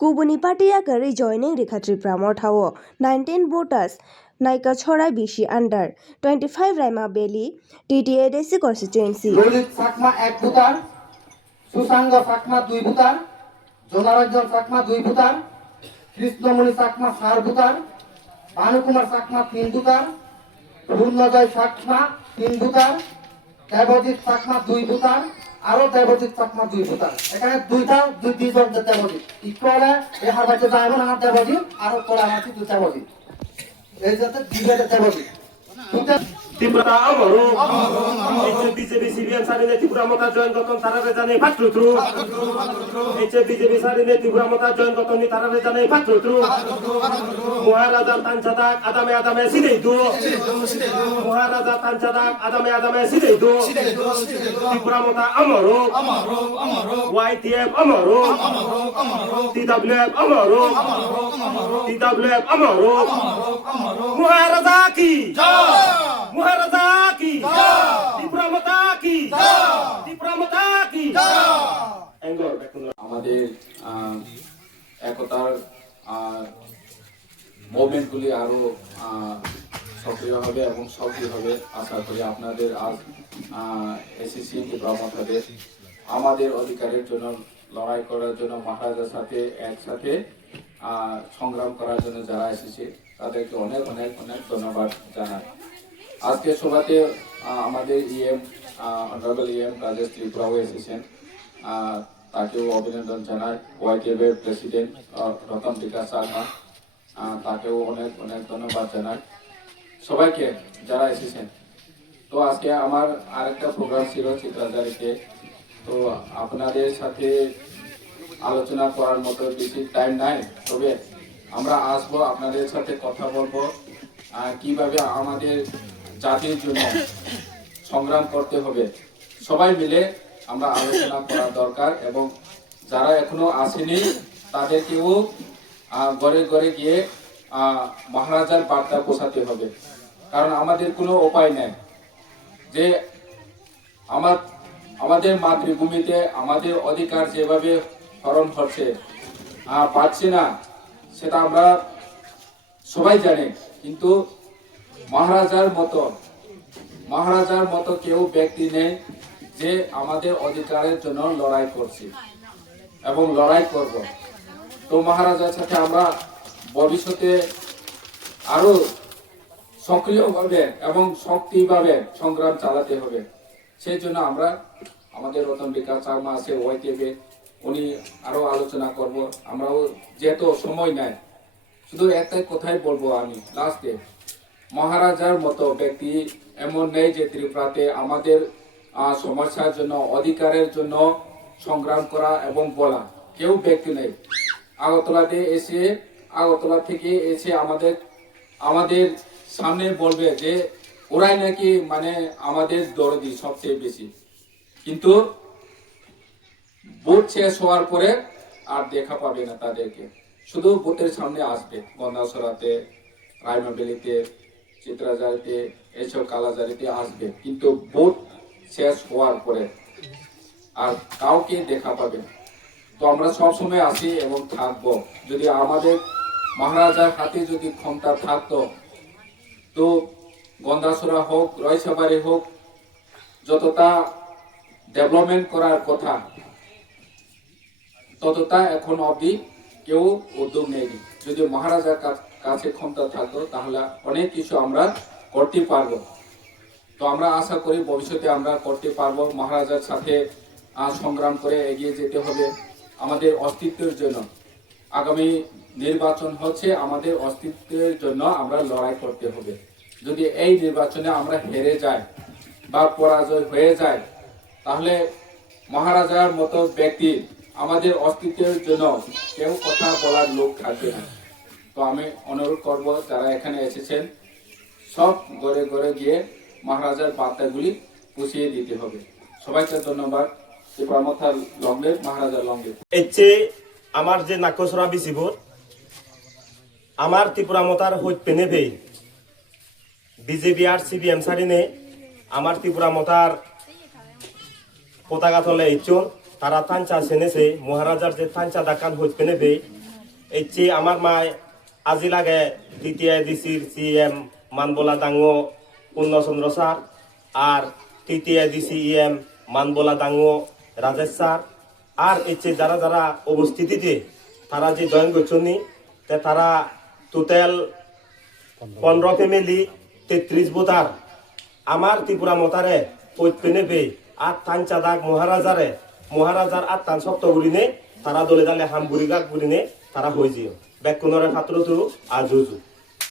Kubuni Patia Kari joining Rikhatri Pramotao 19 voters Naika Chora Bishi under 25 Raima Beli TTA Desi constituency. Rohit Sakma 1 voter, সুসাঙ্গ সাকমা 2 voter, জনারঞ্জন সাকমা 2 voter, Krishnamoni সাকমা 4 voter, ভানুকুমার সাকমা 3 voter, পূর্ণজয় সাকমা 3 voter, Debjit সাকমা 2 voter, আরো Debjit সাকমা 2 voter. এখানে দুইজন দেবজিৎ ইকরে এই হারবাইতে যাইব না দেবজিৎ আরো পড়া আছে 2 দেবজিৎ। এই যাতে দুইটা দেবজিৎ ত্রিপুরা আমারও বিজেপি সিবিএম সারিনে ত্রিপুরা মতা জয়েন গতন তারারে জানে ভাতৃত্রু বিজেপি সারিনে ত্রিপুরা মতা জয়েন গতন তারারে জানে ভাতৃত্রু মহারাজা তানচাদাক আদামে আদামে সিদেই দু মহারাজা তানচাদাক আদামে আদামে সিদেই দু ত্রিপুরা মতা আমারও ওয়াইটিএফ আমারও টিডব্লিউএফ আমারও টিডব্লিউএফ আমারও মহারাজা কি মহারাজা কি ত্রিপুরা মাতা কি ত্রিপুরা মাতা কি আমাদের একতার মুভমেন্টগুলি আরো সক্রিয় হবে এবং সক্রিয় হবে আশা করি আপনাদের আজ এসএসসি ত্রিপুরা মাতাদের আমাদের অধিকারের জন্য লড়াই করার জন্য মহারাজার সাথে একসাথে সংগ্রাম করার জন্য যারা এসেছে তাদেরকে অনেক অনেক অনেক ধন্যবাদ জানাই। আজকে সভাতে আমাদের অনারেবল ইএম রাজেশ ত্রিপুরাও এসেছেন, তাকেও অভিনন্দন জানাই। ওয়াইটিএফ এর প্রেসিডেন্ট রতন বিকাশ শর্মা, তাকেও অনেক অনেক ধন্যবাদ জানাই সবাইকে যারা এসেছেন। তো আজকে আমার আরেকটা প্রোগ্রাম ছিল চিত্রাজারিতে, তো আপনাদের সাথে আলোচনা করার মতো বেশি টাইম নাই, তবে আমরা আসবো আপনাদের সাথে কথা বলবো কিভাবে আমাদের জাতির জন্য সংগ্রাম করতে হবে সবাই মিলে আমরা আলোচনা করা দরকার। এবং যারা এখনো আসেনি তাদেরকেও ঘরে ঘরে গিয়ে মহারাজার বার্তা পৌঁছাতে হবে, কারণ আমাদের কোনো উপায় নেই যে আমাদের মাতৃভূমিতে আমাদের অধিকার যেভাবে হরণ হচ্ছে পাচ্ছি না, সেটা আমরা সবাই জানি। কিন্তু মহারাজার মতো কেউ ব্যক্তি নেই যে আমাদের অধিকারের জন্য লড়াই করছে এবং লড়াই করব। তো মহারাজার সাথে আমরা ভবিষ্যতে আরো সক্রিয়ভাবে এবং শক্তিভাবে সংগ্রাম চালাতে হবে। সেই জন্য আমরা আমাদের রতন বিকাশ শর্মা আছে ওয়াইটিএফে, উনি আরো আলোচনা করব। আমরাও যেহেতু সময় নাই, শুধু একটাই কথাই বলবো আমি লাস্টে, মহারাজার মতো ব্যক্তি এমন নেই যে ত্রিপুরাতে আমাদের সমস্যার জন্য অধিকারের জন্য সংগ্রাম করা এবং বলা কেউ ব্যক্তি নেই। আগরতলা থেকে এসে আমাদের সামনে বলবে যে ওরাই নাকি মানে আমাদের দরদি সবচেয়ে বেশি, কিন্তু ভোট শেষ হওয়ার পরে আর দেখা পাবে না তাদেরকে। শুধু ভোটের সামনে আসবে গন্ধাসরাতে, রাইমাবেলিতে, চিত্রাজারিতে, এইসব কালাজারিতে আসবে, কিন্তু ভোট শেষ হওয়ার পরে আর কাউকে দেখা পাবে না। তো আমরা সবসময় আসি এবং থাকবো। যদি আমাদের মহারাজার হাতে যদি ক্ষমতা থাকতো, তো গন্ধাসরা হোক, রয়সাবাড়ি হোক, যতটা ডেভেলপমেন্ট করার কথা ততটা এখন অবধি কেউ উদ্যোগ নেয়নি। যদি মহারাজার কাছে ক্ষমতা থাকতো তাহলে অনেক কিছু আমরা করতে পারবো। তো আমরা আশা করি ভবিষ্যতে আমরা করতে পারবো। মহারাজার সাথে সংগ্রাম করে এগিয়ে যেতে হবে আমাদের অস্তিত্বের জন্য। আগামী নির্বাচন হচ্ছে আমাদের অস্তিত্বের জন্য আমরা লড়াই করতে হবে। যদি এই নির্বাচনে আমরা হেরে যাই বা পরাজয় হয়ে যায়, তাহলে মহারাজার মতো ব্যক্তি আমাদের অস্তিত্বের জন্য কেউ কথা বলার লোক থাকবে না। তো আমি অনুরোধ করব যারা এখানে এসেছেন সব ঘরে ঘরে গিয়ে মহারাজার বার্তাগুলি পুষিয়ে দিতে হবে। সবাইকে ধন্যবাদ। ত্রিপুরা লঙ্গে মহারাজা লঙ্গে আমার যে নাকসরা বিসিবর আমার ত্রিপুরা মতার হইত পেনে ভে বিজেপি আর সিবিএম সারিনে আমার ত্রিপুরা মতার পতাকা তলে ইচ্ছন তারা থানচা সেনেছে মহারাজার যে থানচা দাকান হইত পেনে ভে এই যে আমার মায় আজি লাগে তৃতীয় ডিসির সিএম মানবলা ডাঙ্গ পূর্ণচন্দ্র স্যার আর তৃতীয় ডিসি ইএম মানবলা ডাঙ্গ রাজেশ স্যার আর এই যে যারা যারা উপস্থিতিতে তারা যে জয়েন করছেন তারা টোটাল 15 ফ্যামিলি 33 ভোটার আমার ত্রিপুরা মতারে পৈতপেনে পে আর তান চাদাক মহারাজার আর তান সপ্ত গুলিনে তারা দলে দালে হাম বুড়ি গাক গুলিনে তারা হয়ে যেও ব্যাকুণরে ফাত্র তুরু আর জুজু